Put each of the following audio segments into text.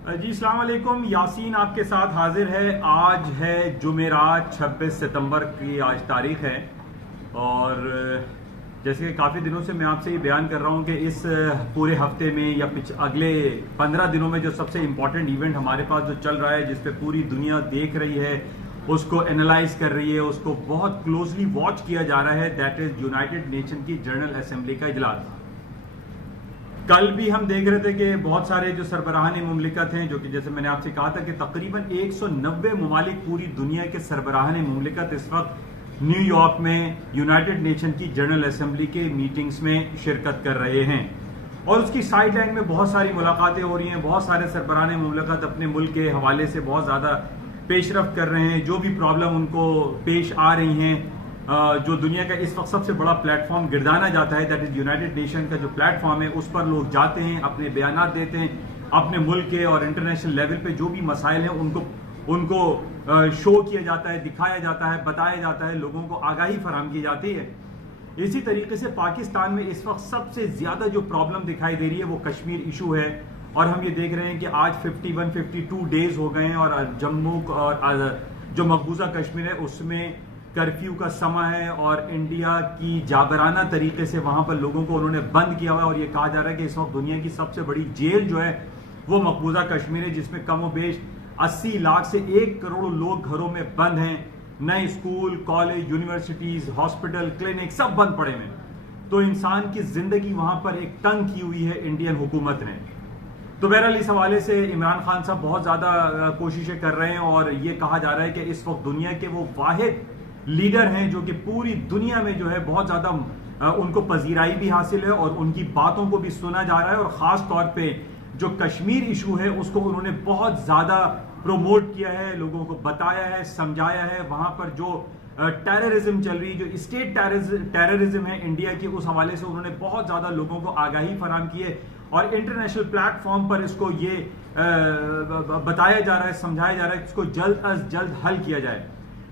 जी अस्सलाम वालेकुम। यासीन आपके साथ हाजिर है। आज है जुमेरात 26 सितंबर की आज तारीख है और जैसे कि काफ़ी दिनों से मैं आपसे ये बयान कर रहा हूँ कि इस पूरे हफ्ते में या अगले 15 दिनों में जो सबसे इम्पोर्टेंट इवेंट हमारे पास जो चल रहा है, जिस पे पूरी दुनिया देख रही है, उसको एनालाइज कर रही है, उसको बहुत क्लोजली वॉच किया जा रहा है, दैट इज यूनाइटेड नेशन की जनरल असेंबली का इजलास। कल भी हम देख रहे थे कि बहुत सारे जो सरबराहान मुमलिकत हैं, जो कि जैसे मैंने आपसे कहा था कि तकरीबन 190 ममालिक पूरी दुनिया के सरबराहान मुमलिकत इस वक्त न्यूयॉर्क में यूनाइटेड नेशन की जनरल असेंबली के मीटिंग्स में शिरकत कर रहे हैं और उसकी साइड लाइन में बहुत सारी मुलाकातें हो रही हैं। बहुत सारे सरबराहान मुमलिकत अपने मुल्क के हवाले से बहुत ज़्यादा पेशरफ्त कर रहे हैं। जो भी प्रॉब्लम उनको पेश आ रही हैं, जो दुनिया का इस वक्त सबसे बड़ा प्लेटफॉर्म गिरदाना जाता है, दैट इज यूनाइटेड नेशन का जो प्लेटफॉर्म है, उस पर लोग जाते हैं, अपने बयानात देते हैं, अपने मुल्क के और इंटरनेशनल लेवल पे जो भी मसाइल हैं उनको शो किया जाता है, दिखाया जाता है, बताया जाता है, लोगों को आगाही फराहम की जाती है। इसी तरीके से पाकिस्तान में इस वक्त सबसे ज्यादा जो प्रॉब्लम दिखाई दे रही है वो कश्मीर इशू है और हम ये देख रहे हैं कि आज 51-52 डेज हो गए हैं और जम्मू और जो मकबूजा कश्मीर है उसमें कर्फ्यू का समय है और इंडिया की जाबराना तरीके से वहां पर लोगों को उन्होंने बंद किया हुआ है और ये कहा जा रहा है कि इस वक्त दुनिया की सबसे बड़ी जेल जो है वो मकबूजा कश्मीर है, जिसमें कम व बेश 80 लाख से 1 करोड़ लोग घरों में बंद हैं। नए school, college, universities, hospital, clinic सब बंद पड़े हैं। तो इंसान की जिंदगी वहां पर एक तंग की हुई है इंडियन हुकूमत ने। तो बहरहाल इस हवाले से इमरान खान साहब बहुत ज्यादा कोशिशें कर रहे हैं और ये कहा जा रहा है कि इस वक्त दुनिया के वो वाहिद लीडर हैं जो कि पूरी दुनिया में जो है बहुत ज्यादा उनको पजीराई भी हासिल है और उनकी बातों को भी सुना जा रहा है और खास तौर पे जो कश्मीर इशू है उसको उन्होंने बहुत ज्यादा प्रमोट किया है, लोगों को बताया है, समझाया है। वहां पर जो टेररिज्म चल रही, जो स्टेट टेररिज्म है इंडिया की, उस हवाले से उन्होंने बहुत ज्यादा लोगों को आगाही फराहम की है और इंटरनेशनल प्लेटफॉर्म पर इसको ये बताया जा रहा है, समझाया जा रहा है कि इसको जल्द अज जल्द हल किया जाए।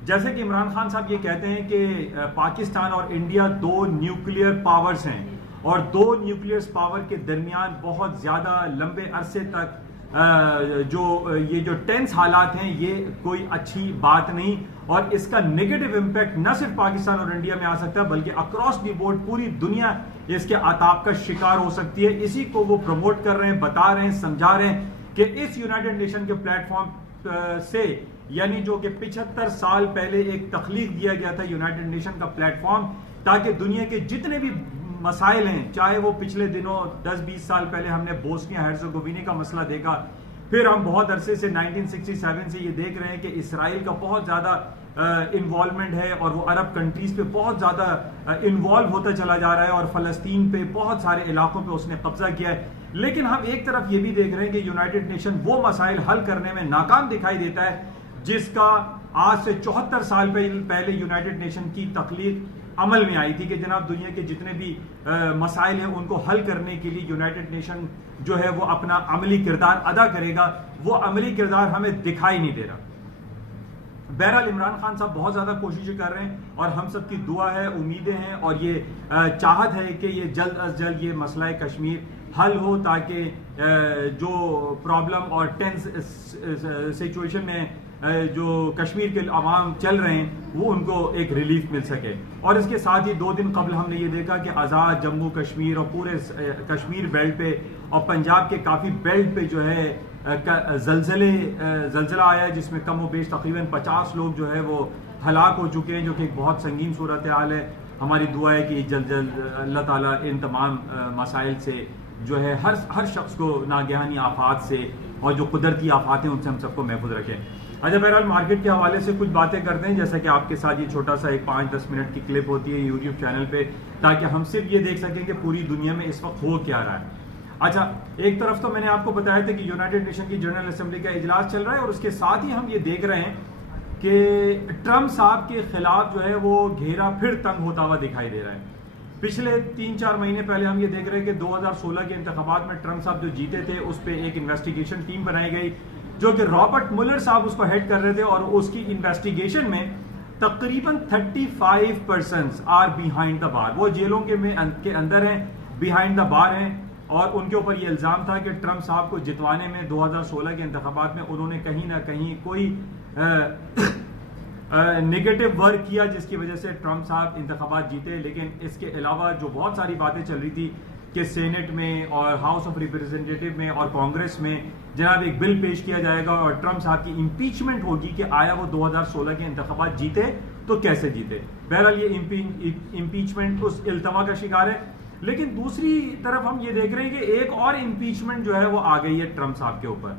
जैसे कि इमरान खान साहब ये कहते हैं कि पाकिस्तान और इंडिया 2 न्यूक्लियर पावर्स हैं और 2 न्यूक्लियर पावर के दरमियान बहुत ज्यादा लंबे अरसे तक जो टेंस हालात हैं, ये कोई अच्छी बात नहीं और इसका नेगेटिव इम्पैक्ट न सिर्फ पाकिस्तान और इंडिया में आ सकता है बल्कि अक्रॉस द बोर्ड पूरी दुनिया इसके आताप का शिकार हो सकती है। इसी को वो प्रमोट कर रहे हैं, बता रहे हैं, समझा रहे हैं कि इस यूनाइटेड नेशन के प्लेटफॉर्म से, यानी जो कि 75 साल पहले एक तख्लीक दिया गया था यूनाइटेड नेशन का प्लेटफॉर्म, ताकि दुनिया के जितने भी मसाइल हैं, चाहे वो पिछले दिनों 10-20 साल पहले हमने बोस्निया हेर्जेगोविना का मसला देखा, फिर हम बहुत अरसे से 1967 से ये देख रहे हैं कि इसराइल का बहुत ज्यादा इन्वॉल्वमेंट है और वो अरब कंट्रीज पे बहुत ज्यादा इन्वॉल्व होता चला जा रहा है और फलस्तीन पे बहुत सारे इलाकों पे उसने कब्जा किया है। लेकिन हम एक तरफ ये भी देख रहे हैं कि यूनाइटेड नेशन वो मसाइल हल करने में नाकाम दिखाई देता है जिसका आज से 74 साल पहले यूनाइटेड नेशन की तख्लीक अमल में आई थी कि जनाब दुनिया के जितने भी मसाइल हैं उनको हल करने के लिए यूनाइटेड नेशन जो है वो अपना अमली किरदार अदा करेगा। वो अमली किरदार हमें दिखाई नहीं दे रहा। बहरहाल इमरान खान साहब बहुत ज्यादा कोशिशें कर रहे हैं और हम सब की दुआ है, उम्मीदें हैं और ये चाहत है कि ये जल्द अज जल्द ये मसला कश्मीर हल हो ताकि जो प्रॉब्लम और टेंस सिचुएशन में जो कश्मीर के अवाम चल रहे हैं वो उनको एक रिलीफ मिल सके। और इसके साथ ही 2 दिन कबल हमने ये देखा कि आज़ाद जम्मू कश्मीर और पूरे कश्मीर बेल्ट पे और पंजाब के काफ़ी बेल्ट पे जो है जलजिला आया है, जिसमें कम व बेश तकरीबन 50 लोग जो है वो हलाक हो चुके हैं, जो कि एक बहुत संगीन सूरत हाल है। हमारी दुआ है कि जल्द जल्द अल्लाह ताला इन तमाम मसाइल से जो है हर शख्स को नागहानी आफात से और जो कुदरती आफात हैं उनसे हम सबको महफूज रखें। अच्छा, बहरहाल मार्केट के हवाले से कुछ बातें करते हैं, जैसा कि आपके साथ ये छोटा सा एक 5-10 मिनट की क्लिप होती है यूट्यूब चैनल पे, ताकि हम सिर्फ ये देख सकें कि पूरी दुनिया में इस वक्त हो क्या रहा है। अच्छा, एक तरफ तो मैंने आपको बताया था कि यूनाइटेड नेशन की जनरल असेंबली का इजलास चल रहा है और उसके साथ ही हम ये देख रहे हैं कि ट्रंप साहब के खिलाफ जो है वो घेरा फिर तंग होता हुआ दिखाई दे रहा है। पिछले 3-4 महीने पहले हम ये देख रहे हैं कि 2016 के इंतखाबात में ट्रंप साहब जो जीते थे उस पर एक इन्वेस्टिगेशन टीम बनाई गई जो कि रॉबर्ट मुलर साहब उसको हेड कर रहे थे और उसकी इन्वेस्टिगेशन में तकरीबन 35% आर बिहाइंड द बार, वो जेलों के अंदर हैं, बिहाइंड द बार हैं और उनके ऊपर ये इल्ज़ाम था कि ट्रंप साहब को जितवाने में 2016 के इंतखाबात में उन्होंने कहीं ना कहीं कोई नेगेटिव वर्क किया, जिसकी वजह से ट्रंप साहब इंतखाबात जीते। लेकिन इसके अलावा जो बहुत सारी बातें चल रही थी कि सेनेट में और हाउस ऑफ रिप्रेजेंटेटिव में और कांग्रेस में जनाब एक बिल पेश किया जाएगा और ट्रंप साहब की इम्पीचमेंट होगी कि आया वो 2016 के इंतखाबात जीते तो कैसे जीते। बहरहाल ये इम्पीचमेंट उस इल्तमा का शिकार है। लेकिन दूसरी तरफ हम ये देख रहे हैं कि एक और इम्पीचमेंट जो है वो आ गई है ट्रंप साहब के ऊपर,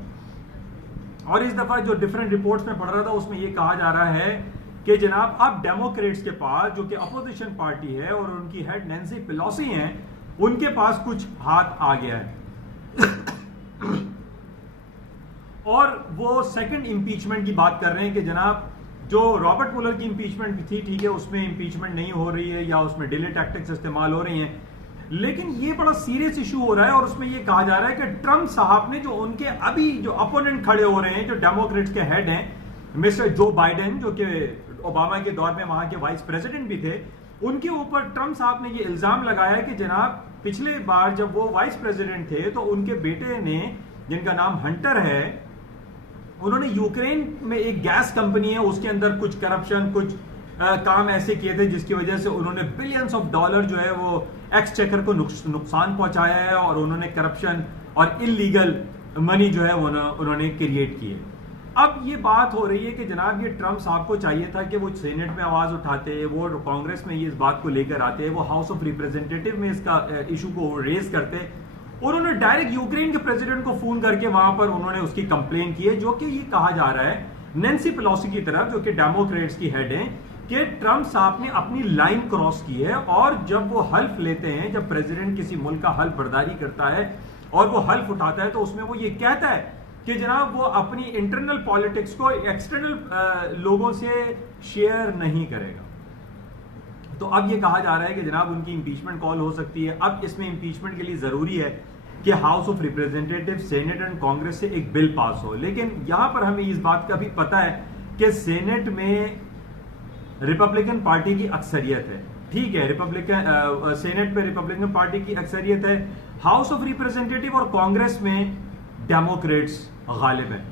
और इस दफा जो डिफरेंट रिपोर्ट्स में पढ़ रहा था उसमें यह कहा जा रहा है कि जनाब अब डेमोक्रेट्स के पास, जो कि अपोजिशन पार्टी है और उनकी हेड नैंसी पेलोसी हैं, उनके पास कुछ हाथ आ गया है और वो सेकंड इंपीचमेंट की बात कर रहे हैं कि जनाब जो रॉबर्ट मुलर की इंपीचमेंट थी, ठीक है, उसमें इंपीचमेंट नहीं हो रही है या उसमें डिले टैक्टिक्स इस्तेमाल हो रही हैं, लेकिन ये बड़ा सीरियस इशू हो रहा है और उसमें ये कहा जा रहा है कि ट्रंप साहब ने जो उनके अभी जो अपोनेंट खड़े हो रहे हैं, जो डेमोक्रेट्स के हेड हैं, मिस्टर जो बाइडेन, जो कि ओबामा के दौर में वहां के वाइस प्रेसिडेंट भी थे, उनके ऊपर ट्रंप साहब ने ये इल्जाम लगाया कि जनाब पिछले बार जब वो वाइस प्रेसिडेंट थे तो उनके बेटे ने, जिनका नाम हंटर है, उन्होंने यूक्रेन में एक गैस कंपनी है उसके अंदर कुछ करप्शन, कुछ काम ऐसे किए थे जिसकी वजह से उन्होंने बिलियंस ऑफ डॉलर जो है वो एक्सचेकर को नुकसान पहुंचाया है और उन्होंने करप्शन और इलीगल मनी जो है उन्होंने क्रिएट की है। अब ये बात हो रही है कि जनाब ये ट्रंप साहब को चाहिए था कि वो सेनेट में आवाज उठाते, वो कांग्रेस में ये इस बात को लेकर आते, वो हाउस ऑफ रिप्रेजेंटेटिव में इसका इशू को रेज करते, और उन्होंने डायरेक्ट यूक्रेन के प्रेसिडेंट को फोन करके वहां पर उन्होंने उसकी कंप्लेन की है, जो कि ये कहा जा रहा है नैंसी पेलोसी की तरफ, जो कि डेमोक्रेट्स की हेड है, कि ट्रंप साहब ने अपनी लाइन क्रॉस की है। और जब वो हल्फ लेते हैं, जब प्रेसिडेंट किसी मुल्क का हल्फ बर्दारी करता है और वो हल्फ उठाता है, तो उसमें वो ये कहता है कि जनाब वो अपनी इंटरनल पॉलिटिक्स को एक्सटर्नल लोगों से शेयर नहीं करेगा। तो अब ये कहा जा रहा है कि जनाब उनकी इंपीचमेंट कॉल हो सकती है। अब इसमें इंपीचमेंट के लिए जरूरी है कि house of representative, senate and Congress से एक बिल पास हो। लेकिन यहां पर हमें इस बात का भी पता है कि सेनेट में रिपब्लिकन पार्टी की अक्सरियत है, ठीक है, सेनेट में रिपब्लिकन पार्टी की अक्सरियत है, हाउस ऑफ रिप्रेजेंटेटिव और कांग्रेस में डेमोक्रेट्स गालिब हैं।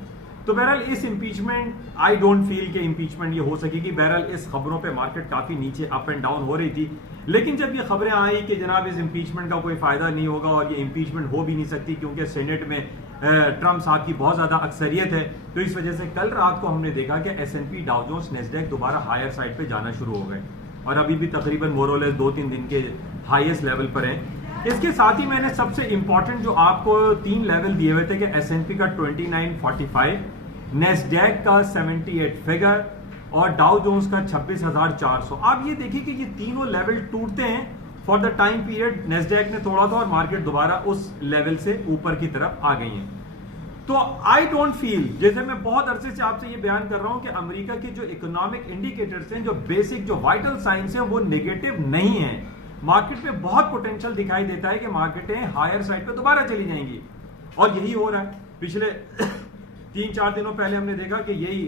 तो बहरहाल इस इंपीचमेंट, आई डोंट फील कि इंपीचमेंट ये हो सकेगी। बहरहाल इस खबरों पे मार्केट काफी नीचे अप एंड डाउन हो रही थी, लेकिन जब ये खबरें आई कि जनाब इस इंपीचमेंट का कोई फायदा नहीं होगा और ये इंपीचमेंट हो भी नहीं सकती क्योंकि सेनेट में ट्रंप साहब की बहुत ज्यादा अक्सरियत है, तो इस वजह से कल रात को हमने देखा कि S&P, डाउ जोन्स, नेस्डैक दोबारा हायर साइड पे जाना शुरू हो गए और अभी भी तकरीबन मोरलेस 2-3 दिन के हाईएस्ट लेवल पर हैं। इसके साथ ही मैंने सबसे इंपॉर्टेंट जो आपको 3 लेवल दिए हुए थे कि S&P का 2945, नेस्डैक का 78 फिगर और डाउ जोन्स का 26,400। आप ये देखिए कि ये तीनों लेवल टूटते हैं for the time period. Nasdaq ने तोड़ा था और मार्केट दोबारा उस लेवल से ऊपर की तरफ आ गई है। तो आई डोंट फील, जैसे मैं बहुत अरसे से आपसे ये बयान कर रहा हूं कि अमेरिका के जो इकोनॉमिक इंडिकेटर्स हैं, जो बेसिक जो वाइटल साइंस हैं, वो नेगेटिव नहीं है। मार्केट में बहुत पोटेंशियल दिखाई देता है कि मार्केटें हायर साइड पे दोबारा चली जाएंगी और यही हो रहा है। पिछले 3-4 दिनों पहले हमने देखा कि यही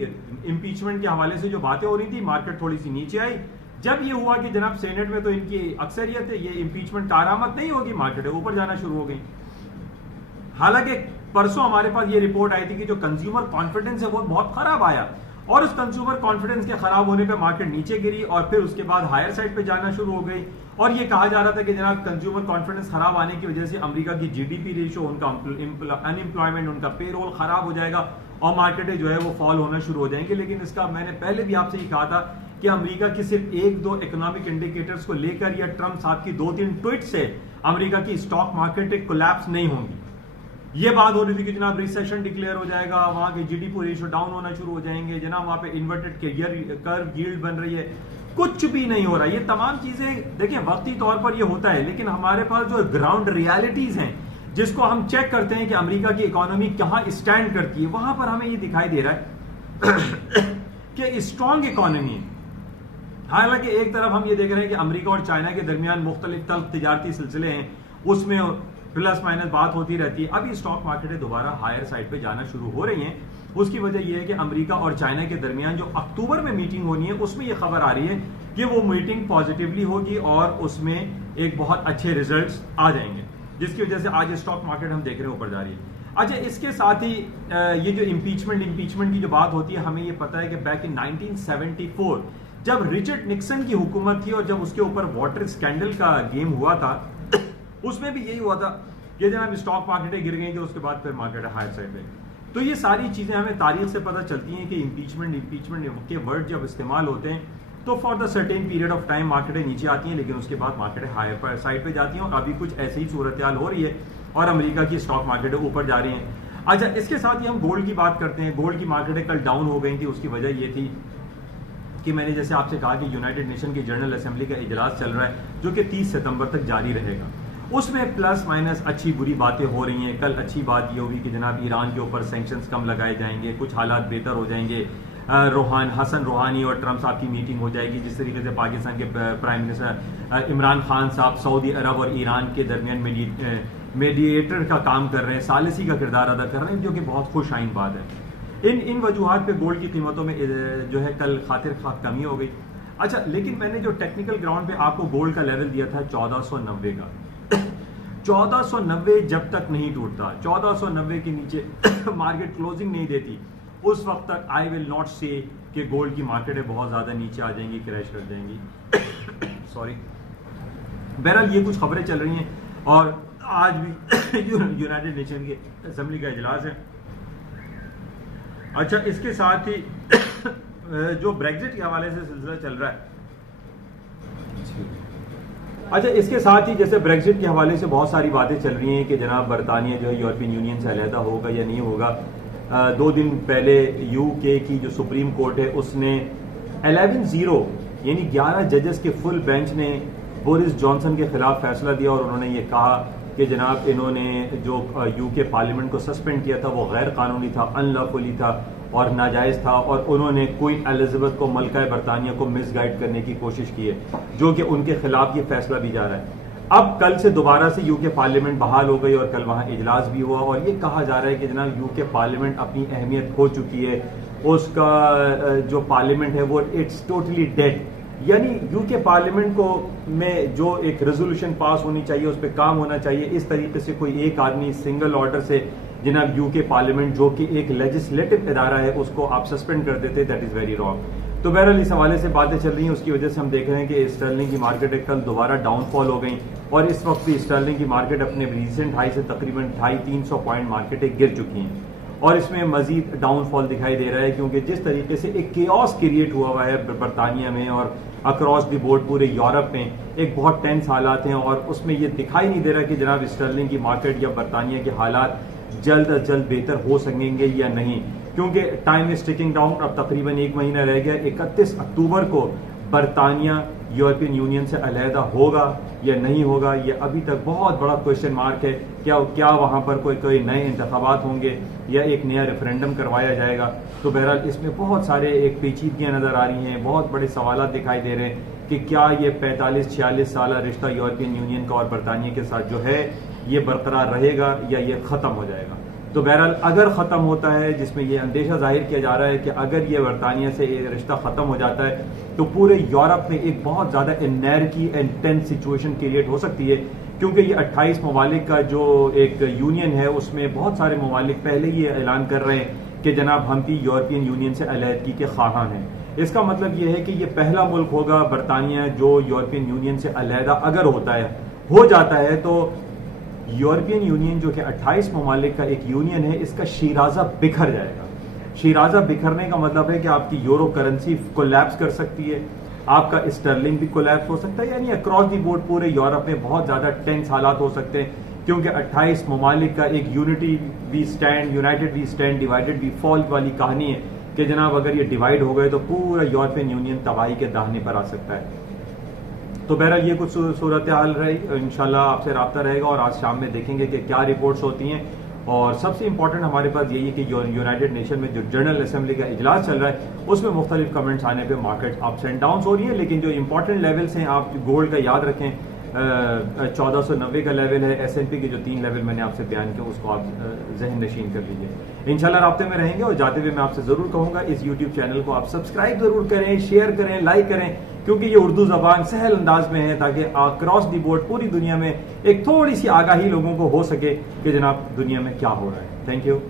इंपीचमेंट के हवाले से जो बातें हो रही थी, मार्केट थोड़ी सी नीचे आई। जब ये हुआ कि जनाब सेनेट में तो इनकी अक्सरियत है, ये इंपीचमेंट कारआमद नहीं होगी, मार्केट ऊपर जाना शुरू हो गई। हालांकि परसों हमारे पास ये रिपोर्ट आई थी कि जो कंज्यूमर कॉन्फिडेंस है वो बहुत खराब आया और उस कंज्यूमर कॉन्फिडेंस के खराब होने पे मार्केट नीचे गिरी और फिर उसके बाद हायर साइड पे जाना शुरू हो गई। और ये कहा जा रहा था कि जनाब कंज्यूमर कॉन्फिडेंस खराब आने की वजह से अमेरिका की जीडीपी रेशियो, उनका अनएम्प्लॉयमेंट, उनका पेरोल खराब हो जाएगा और मार्केटें जो है वो फॉल होना शुरू हो जाएंगे। लेकिन इसका मैंने पहले भी आपसे ये कहा था कि अमेरिका की सिर्फ 1-2 इकोनॉमिक इंडिकेटर्स को लेकर या ट्रंप साहब की 2-3 ट्वीट से अमेरिका की स्टॉक मार्केट कोलैप्स नहीं होंगी। ये बात हो रही थी कि जनाब रिसेशन डिक्लेयर हो जाएगा, वहां के जीडीपी रेशियो डाउन होना शुरू हो जाएंगे, जनाब वहां पे इन्वर्टेड कर्व यील्ड बन रही है, कुछ भी नहीं हो रहा। ये तमाम चीजें देखिए वक्ती तौर पर ये होता है, लेकिन हमारे पास जो ग्राउंड रियलिटीज हैं जिसको हम चेक करते हैं कि अमेरिका की इकोनॉमी कहां स्टैंड करती है, वहां पर हमें ये दिखाई दे रहा है कि स्ट्रॉन्ग इकोनॉमी है। हालांकि एक तरफ हम ये देख रहे हैं कि अमेरिका और चाइना के दरमियान मुख्तलिफ तल्ख तिजारती सिलसिले हैं, उसमें प्लस माइनस बात होती रहती है। अभी स्टॉक मार्केटें दोबारा हायर साइड पे जाना शुरू हो रही हैं। उसकी वजह यह है कि अमेरिका और चाइना के दरमियान जो अक्टूबर में मीटिंग होनी है, उसमें यह खबर आ रही है कि वो मीटिंग पॉजिटिवली होगी और उसमें एक बहुत अच्छे रिजल्ट्स आ जाएंगे। जिसकी वजह से आज स्टॉक मार्केट हम देख रहे हैं ऊपर जा रही है। अच्छा, इसके साथ ही ये जो इम्पीचमेंट की जो बात होती है, हमें ये पता है कि बैक इन 1974 जब रिचर्ड निक्सन की हुकूमत थी और जब उसके ऊपर वाटर स्कैंडल का गेम हुआ था, उसमें भी यही हुआ था कि जनाब स्टॉक मार्केटें गिर गई थी, उसके बाद फिर मार्केट हायर साइड पे। तो ये सारी चीजें हमें तारीख से पता चलती हैं कि इम्पीचमेंट के वर्ड जब इस्तेमाल होते हैं तो for the certain period of time मार्केटें नीचे आती हैं, लेकिन उसके बाद मार्केटें हायर साइड पे जाती हैं और अभी कुछ ऐसी ही सूरत हाल हो रही है और अमेरिका की स्टॉक मार्केटें ऊपर जा रही हैं। अच्छा, इसके साथ ही हम गोल्ड की बात करते हैं। गोल्ड की मार्केटें कल डाउन हो गई थी, उसकी वजह ये थी कि मैंने जैसे आपसे कहा कि यूनाइटेड नेशन की जनरल असेंबली का इजलास चल रहा है जो कि 30 सितंबर तक जारी रहेगा। उसमें प्लस माइनस अच्छी बुरी बातें हो रही हैं। कल अच्छी बात ये होगी कि जनाब ईरान के ऊपर सैंक्शंस कम लगाए जाएंगे, कुछ हालात बेहतर हो जाएंगे, हसन रूहानी और ट्रम्प साहब की मीटिंग हो जाएगी, जिस तरीके से पाकिस्तान के प्राइम मिनिस्टर इमरान खान साहब सऊदी अरब और ईरान के दरमियान मीडिएटर का काम कर रहे हैं, सालिसी का किरदार अदा कर रहे हैं, जो कि बहुत खुश आइन बात है। इन वजूहात पे गोल्ड की कीमतों में जो है कल खातिर खा कमी हो गई। अच्छा, लेकिन मैंने जो टेक्निकल ग्राउंड पे आपको गोल्ड का लेवल दिया था 1490 का 1490 जब तक नहीं टूटता, 1490 के नीचे मार्केट क्लोजिंग नहीं देती, उस वक्त तक आई विल नॉट से कि गोल्ड की मार्केटें बहुत ज्यादा नीचे आ जाएंगी, क्रैश कर जाएंगी। सॉरी। बहरहाल ये कुछ खबरें चल रही हैं और आज भी यूनाइटेड नेशन की असेंबली का इजलास है। अच्छा, इसके साथ ही जो ब्रेग्जिट के हवाले से सिलसिला चल रहा है, अच्छा इसके साथ ही जैसे ब्रेग्जिट के हवाले से बहुत सारी बातें चल रही हैं कि जनाब बरतानिया जो है यूरोपियन यूनियन से अलहदा होगा या नहीं होगा। 2 दिन पहले यूके की जो सुप्रीम कोर्ट है उसने 11-0 यानी 11 जजेस के फुल बेंच ने बोरिस जॉनसन के खिलाफ फैसला दिया और उन्होंने ये कहा कि जनाब इन्होंने जो यूके पार्लियामेंट को सस्पेंड किया था वो गैर कानूनी था, अनलॉफुली था और नाजायज़ था, और उन्होंने क्वीन एलिजाबेथ को मलका बरतानिया को मिसगाइड करने की कोशिश की है, जो कि उनके खिलाफ ये फैसला भी जा रहा है। अब कल से दोबारा से यूके पार्लियामेंट बहाल हो गई और कल वहां इजलास भी हुआ और ये कहा जा रहा है कि जनाब यूके पार्लियामेंट अपनी अहमियत खो चुकी है, उसका जो पार्लियामेंट है वो इट्स टोटली डेड। यानी यूके पार्लियामेंट को में जो एक रेजोल्यूशन पास होनी चाहिए उस पर काम होना चाहिए, इस तरीके से कोई एक आदमी सिंगल ऑर्डर से जनाब यूके पार्लियामेंट जो कि एक लेजिस्लेटिव इदारा है उसको आप सस्पेंड कर देते, दैट इज वेरी रॉन्ग। तो बहरहाल इस हवाले से बातें चल रही हैं, उसकी वजह से हम देख रहे हैं कि स्टर्लिंग की मार्केट कल दोबारा डाउनफॉल हो गई और इस वक्त भी स्टर्लिंग की मार्केट अपने रिसेंट हाई से तकरीबन 250-300 पॉइंट मार्केटें गिर चुकी हैं और इसमें मजीद डाउनफॉल दिखाई दे रहा है, क्योंकि जिस तरीके से एक केओस क्रिएट हुआ है बरतानिया में और अक्रॉस द बोर्ड पूरे यूरोप में एक बहुत टेंस हालात हैं और उसमें यह दिखाई नहीं दे रहा कि जनाब स्टर्लिंग की मार्केट या बरतानिया के हालात जल्द अज जल्द बेहतर हो सकेंगे या नहीं, क्योंकि टाइम इज टिकिंग डाउन। अब तकरीबन 1 महीना रह गया। 31 अक्टूबर को बरतानिया यूरोपियन यूनियन से अलहदा होगा या नहीं होगा, ये अभी तक बहुत बड़ा क्वेश्चन मार्क है। क्या वहां पर कोई नए इंतखाबात होंगे या एक नया रेफरेंडम करवाया जाएगा? तो बहरहाल इसमें बहुत सारे एक पेचीदगियां नजर आ रही हैं, बहुत बड़े सवाल दिखाई दे रहे हैं कि क्या ये 45-46 साल रिश्ता यूरोपियन यूनियन का और बरतानिया के साथ जो है ये बरकरार रहेगा या ये खत्म हो जाएगा। तो बहरहाल अगर खत्म होता है, जिसमें यह अंदेशा जाहिर किया जा रहा है कि अगर ये बरतानिया से ये रिश्ता खत्म हो जाता है तो पूरे यूरोप में एक बहुत ज्यादा energy and tense situation create हो सकती है, क्योंकि ये 28 ममालिक का जो एक यूनियन है उसमें बहुत सारे ममालिक पहले ही ऐलान कर रहे हैं कि जनाब हम भी यूरोपियन यूनियन से अलहदगी के ख्वाहां हैं। इसका मतलब यह है कि ये पहला मुल्क होगा बरतानिया जो यूरोपियन यूनियन से अलहदा अगर हो जाता है तो यूरोपियन यूनियन जो कि 28 ममालिक का एक यूनियन है, इसका शीराजा बिखर जाएगा। शीराजा बिखरने का मतलब है कि आपकी यूरो करेंसी कोलैप्स कर सकती है, आपका स्टर्लिंग भी कोलैप्स हो सकता है, यानी अक्रॉस द बोर्ड पूरे यूरोप में बहुत ज्यादा टेंस हालात हो सकते हैं, क्योंकि 28 ममालिक का एक unity we stand, united we stand, divided we fall वाली कहानी है कि जनाब अगर ये डिवाइड हो गए तो पूरा यूरोपियन यूनियन तबाही के दाहिने पर आ सकता है। तो बहरहाल ये कुछ सूरत हाल रही, इंशाल्लाह आपसे रब्ता रहेगा और आज शाम में देखेंगे कि क्या रिपोर्ट्स होती हैं। और सबसे इंपॉर्टेंट हमारे पास यही है कि यूनाइटेड नेशन में जो जनरल असेंबली का इजलास चल रहा है उसमें मुख्तलिफ कमेंट्स आने पे मार्केट अप्स एंड डाउन हो रही है, लेकिन जो इंपॉर्टेंट लेवल्स हैं आप गोल्ड का याद रखें, 1490 का लेवल है, S&P के जो 3 लेवल मैंने आपसे बयान किया उसको आप जहन नशीन कर लीजिए। इंशाल्लाह राब्ते में रहेंगे और जाते हुए मैं आपसे जरूर कहूंगा इस YouTube चैनल को आप सब्सक्राइब जरूर करें, शेयर करें, लाइक करें, क्योंकि ये उर्दू ज़बान सहल अंदाज में है, ताकि क्रॉस दी बोर्ड पूरी दुनिया में एक थोड़ी सी आगाही लोगों को हो सके कि जनाब दुनिया में क्या हो रहा है। Thank you.